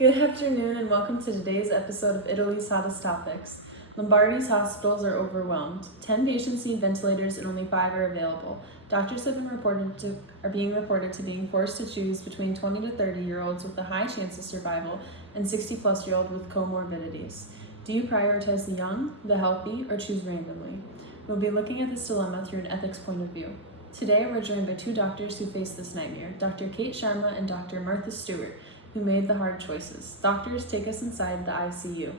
Good afternoon and welcome to today's episode of Italy's Hottest Topics. Lombardy's hospitals are overwhelmed. 10 patients need ventilators and only 5 are available. Doctors are being reported to being forced to choose between 20 to 30-year-olds with a high chance of survival and 60-plus-year-old with comorbidities. Do you prioritize the young, the healthy, or choose randomly? We'll be looking at this dilemma through an ethics point of view. Today we're joined by two doctors who face this nightmare, Dr. Kate Sharma and Dr. Martha Stewart, who made the hard choices. Doctors, take us inside the ICU.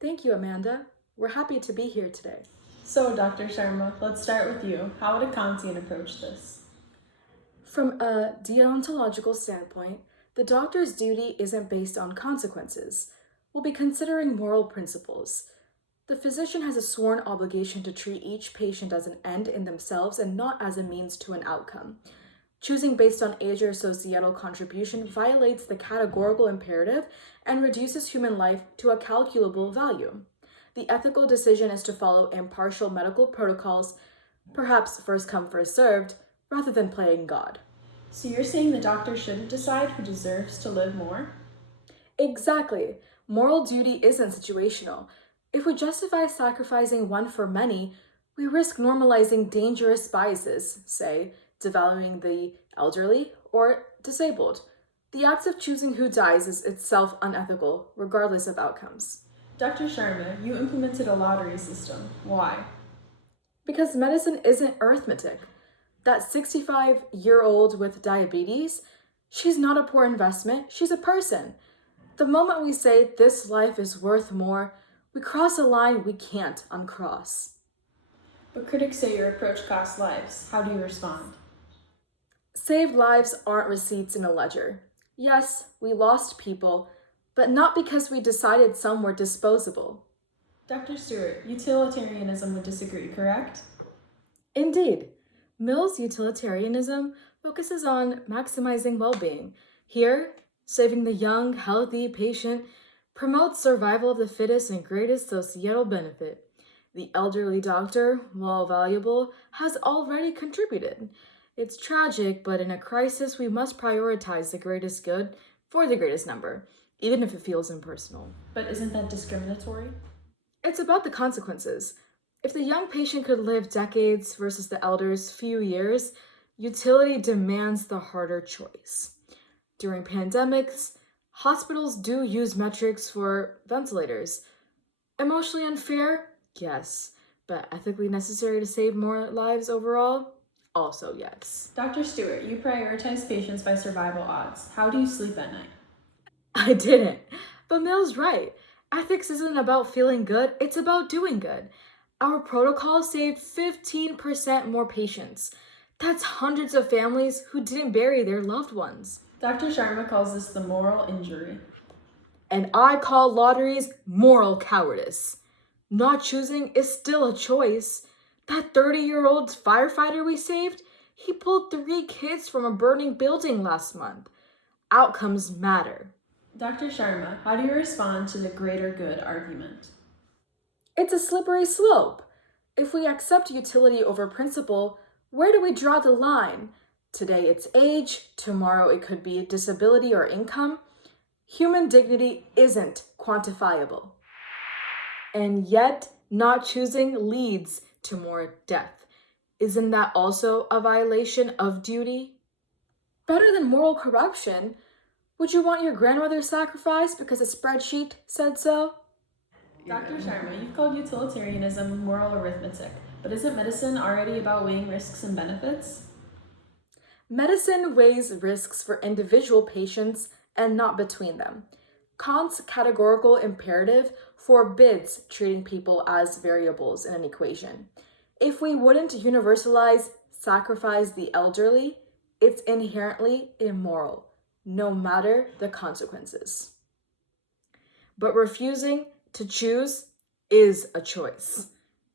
Thank you, Amanda. We're happy to be here today. So, Dr. Sharma, let's start with you. How would a Kantian approach this? From a deontological standpoint, the doctor's duty isn't based on consequences. We'll be considering moral principles. The physician has a sworn obligation to treat each patient as an end in themselves and not as a means to an outcome. Choosing based on age or societal contribution violates the categorical imperative and reduces human life to a calculable value. The ethical decision is to follow impartial medical protocols, perhaps first come, first served, rather than playing God. So you're saying the doctor shouldn't decide who deserves to live more? Exactly. Moral duty isn't situational. If we justify sacrificing one for many, we risk normalizing dangerous biases, say, devaluing the elderly or disabled. The act of choosing who dies is itself unethical, regardless of outcomes. Dr. Sharma, you implemented a lottery system. Why? Because medicine isn't arithmetic. That 65-year-old with diabetes, she's not a poor investment, she's a person. The moment we say this life is worth more, we cross a line we can't uncross. But critics say your approach costs lives. How do you respond? Saved lives aren't receipts in a ledger. Yes, we lost people, but not because we decided some were disposable. Dr. Stewart, utilitarianism would disagree, correct? Indeed. Mill's utilitarianism focuses on maximizing well-being. Here, saving the young, healthy patient promotes survival of the fittest and greatest societal benefit. The elderly doctor, while valuable, has already contributed. It's tragic, but in a crisis, we must prioritize the greatest good for the greatest number, even if it feels impersonal. But isn't that discriminatory? It's about the consequences. If the young patient could live decades versus the elder's few years, utility demands the harder choice. During pandemics, hospitals do use metrics for ventilators. Emotionally unfair? Yes. But ethically necessary to save more lives overall? Also yes. Dr. Stewart, you prioritize patients by survival odds. How do you sleep at night? I didn't. But Mill's right. Ethics isn't about feeling good, it's about doing good. Our protocol saved 15% more patients. That's hundreds of families who didn't bury their loved ones. Dr. Sharma calls this the moral injury. And I call lotteries moral cowardice. Not choosing is still a choice. That 30-year-old firefighter we saved, he pulled 3 kids from a burning building last month. Outcomes matter. Dr. Sharma, how do you respond to the greater good argument? It's a slippery slope. If we accept utility over principle, where do we draw the line? Today it's age, tomorrow it could be disability or income. Human dignity isn't quantifiable. And yet, not choosing leads to more death. Isn't that also a violation of duty? Better than moral corruption, would you want your grandmother sacrificed because a spreadsheet said so? Dr. Sharma, you've called utilitarianism moral arithmetic, but isn't medicine already about weighing risks and benefits? Medicine weighs risks for individual patients and not between them. Kant's categorical imperative forbids treating people as variables in an equation. If we wouldn't universalize sacrifice the elderly, it's inherently immoral, no matter the consequences. But refusing to choose is a choice.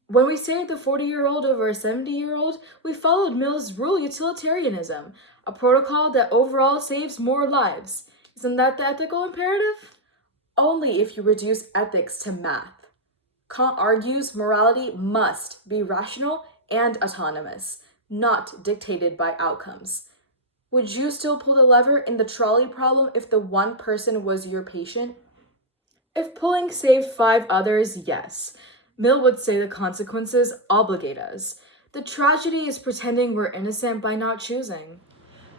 When we saved the 40-year-old over a 70-year-old, we followed Mill's rule utilitarianism, a protocol that overall saves more lives. Isn't that the ethical imperative? Only if you reduce ethics to math. Kant argues morality must be rational and autonomous, not dictated by outcomes. Would you still pull the lever in the trolley problem if the one person was your patient? If pulling saved 5 others, yes. Mill would say the consequences obligate us. The tragedy is pretending we're innocent by not choosing.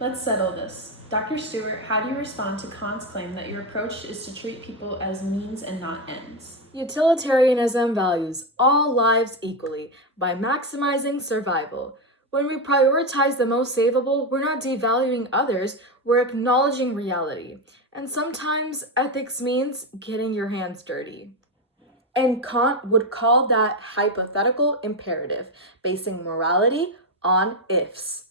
Let's settle this. Dr. Stewart, how do you respond to Kant's claim that your approach is to treat people as means and not ends? Utilitarianism values all lives equally by maximizing survival. When we prioritize the most savable, we're not devaluing others, we're acknowledging reality. And sometimes ethics means getting your hands dirty. And Kant would call that hypothetical imperative, basing morality on ifs.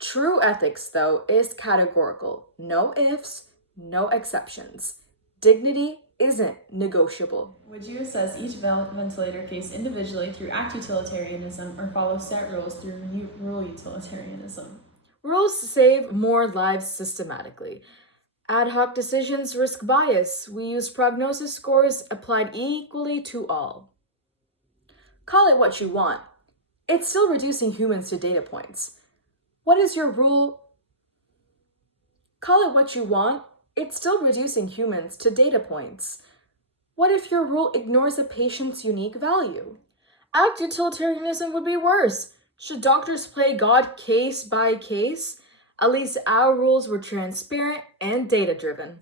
True ethics, though, is categorical. No ifs, no exceptions. Dignity isn't negotiable. Would you assess each ventilator case individually through act utilitarianism or follow set rules through rule utilitarianism? Rules save more lives systematically. Ad hoc decisions risk bias. We use prognosis scores applied equally to all. Call it what you want. It's still reducing humans to data points. What is your rule? Call it what you want. It's still reducing humans to data points. What if your rule ignores a patient's unique value? Act utilitarianism would be worse. Should doctors play God case by case? At least our rules were transparent and data-driven.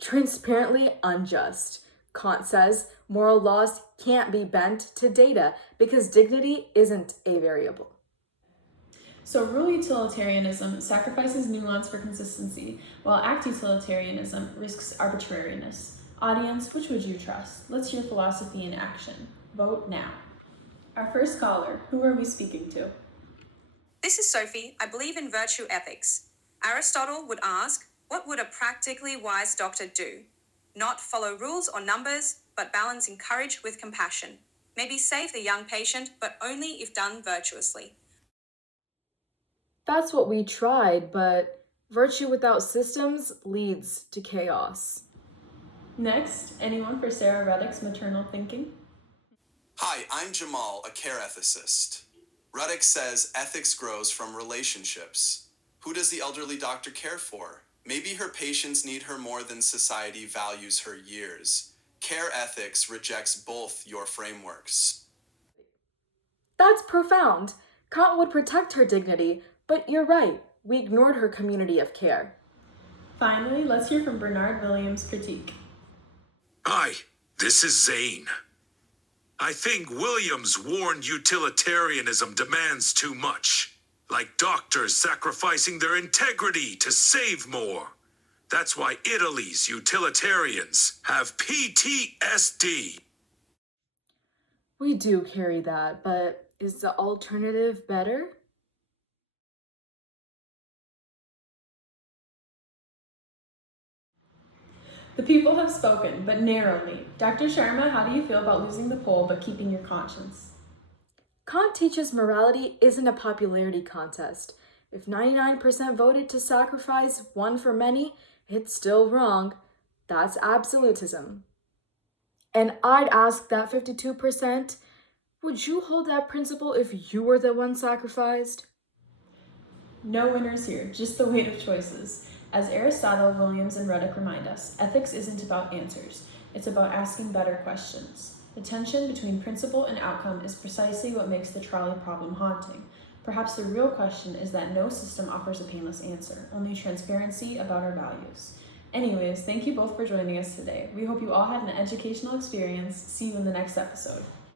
Transparently unjust. Kant says moral laws can't be bent to data because dignity isn't a variable. So rule utilitarianism sacrifices nuance for consistency, while act utilitarianism risks arbitrariness. Audience, which would you trust? Let's hear philosophy in action. Vote now. Our first caller, who are we speaking to? This is Sophie. I believe in virtue ethics. Aristotle would ask, what would a practically wise doctor do? Not follow rules or numbers, but balancing courage with compassion. Maybe save the young patient, but only if done virtuously. That's what we tried, but virtue without systems leads to chaos. Next, anyone for Sarah Reddick's maternal thinking? Hi, I'm Jamal, a care ethicist. Reddick says ethics grows from relationships. Who does the elderly doctor care for? Maybe her patients need her more than society values her years. Care ethics rejects both your frameworks. That's profound. Kant would protect her dignity, but you're right, we ignored her community of care. Finally, let's hear from Bernard Williams' critique. Hi, this is Zane. I think Williams warned utilitarianism demands too much, like doctors sacrificing their integrity to save more. That's why Italy's utilitarians have PTSD. We do carry that, but is the alternative better? The people have spoken, but narrowly. Dr. Sharma, how do you feel about losing the poll but keeping your conscience? Kant teaches morality isn't a popularity contest. If 99% voted to sacrifice one for many, it's still wrong. That's absolutism. And I'd ask that 52%, would you hold that principle if you were the one sacrificed? No winners here, just the weight of choices. As Aristotle, Williams, and Reddick remind us, ethics isn't about answers. It's about asking better questions. The tension between principle and outcome is precisely what makes the trolley problem haunting. Perhaps the real question is that no system offers a painless answer, only transparency about our values. Anyways, thank you both for joining us today. We hope you all had an educational experience. See you in the next episode.